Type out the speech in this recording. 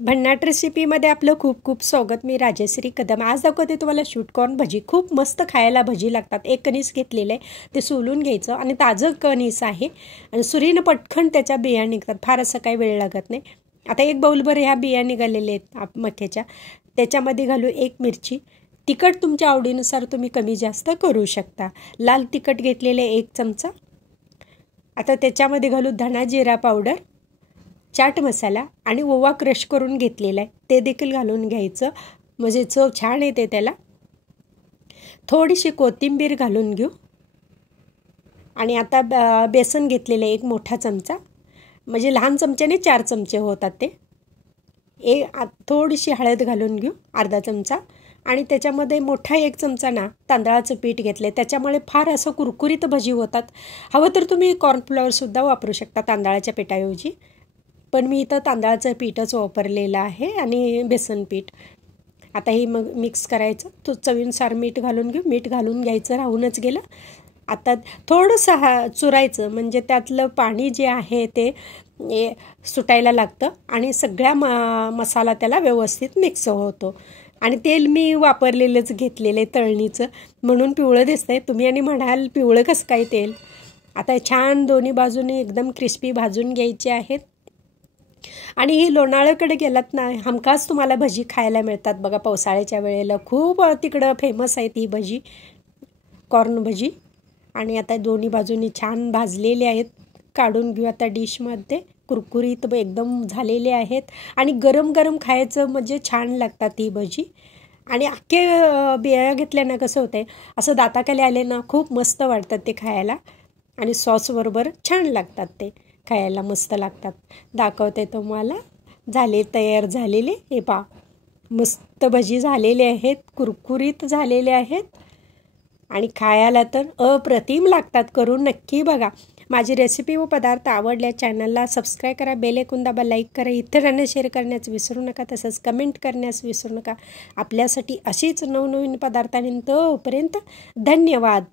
भन्नाट रेसिपीमध्ये आपलं खूप खूप स्वागत. मी राजश्री कदम. आज दाखवते तुम्हाला स्वीटकॉर्न भजी. खूप मस्त खायला भजी लागतात. एक कणीस घेतलेलं आहे, ते सोलून घ्यायचं आणि ताजं कणीस आहे आणि सुरीनं पटकन त्याच्या बिया निघतात. फार असं काही वेळ लागत नाही. आता एक बाउलभर ह्या बिया निघालेल्या आहेत मक्याच्या. त्याच्यामध्ये घालू एक मिरची. तिखट तुमच्या आवडीनुसार तुम्ही कमी जास्त करू शकता. लाल तिखट घेतलेले 1 चमचा. आता त्याच्यामध्ये घालू धना जिरा पावडर, चाट मसाला आणि ओवा क्रश करून घेतलेला आहे, ते देखील घालून घ्यायचं, म्हणजे चव छान येते त्याला. थोडीशी कोथिंबीर घालून घेऊ आणि आता बेसन घेतलेलं आहे 1 मोठा चमचा, म्हणजे लहान चमच्याने 4 चमचे होतात ते. थोडीशी हळद घालून घेऊ अर्धा चमचा आणि त्याच्यामध्ये मोठा 1 चमचा ना तांदळाचं पीठ घेतले. त्याच्यामुळे फार असं कुरकुरीत भजी होतात. हवं तर तुम्ही कॉर्नफ्लॉवरसुद्धा वापरू शकता तांदळाच्या पिठाऐवजी, पण मी इथं तांदळाचं पीठच वापरलेलं आहे आणि बेसन पीठ. आता हे मग मिक्स करायचं. तो चवीनुसार मीठ घालून घेऊ. मीठ घालून घ्यायचं, राहूनच गेलं. आता थोडंसं चुरायचं, म्हणजे त्यातलं पाणी जे आहे ते सुटायला लागतं आणि सगळ्या मसाला त्याला व्यवस्थित मिक्स होतो. आणि तेल मी वापरलेलंच घेतलेलं आहे तळणीचं, म्हणून पिवळं दिसतंय. तुम्ही आणि म्हणाल पिवळं कसं काय तेल. आता छान दोन्ही बाजूने एकदम क्रिस्पी भाजून घ्यायचे आहेत. आणि ही लोणावळ्याकडे गेलात ना, हमखास तुम्हाला भजी खायला मिळतात बघा. पावसाळ्याच्या वेळेला खूप तिकडं फेमस आहे ती भजी, कॉर्न भजी. आणि आता दोन्ही बाजूनी छान भाजलेले आहेत. काढून घेऊ आता डिशमध्ये. कुरकुरीत एकदम झालेले आहेत आणि गरम गरम खायचं म्हणजे छान लागतात ही भजी. आणि अख्खे बिया घेतल्यानं कसं होतं आहे, असं दाताखाली आले ना, खूप मस्त वाटतात ते खायला आणि सॉसबरोबर छान लागतात ते खायला, मस्त लागतात. दाखवते तुम्हाला. तयार झालेले हे पहा, मस्त भजी झालेले आहेत, कुरकुरीत झालेले आहेत आणि खायला तर अप्रतिम लागतात. करून नक्की बघा. माझी रेसिपी व पदार्थ आवडल्या चॅनलला सबस्क्राईब करा, बेल ऐकून दाबा, लाईक करा, इतरांना शेअर करण्यास विसरू नका, तसंच कमेंट करण्यास विसरू नका. आपल्यासाठी अशीच नवनवीन पदार्थांनी तोपर्यंत धन्यवाद.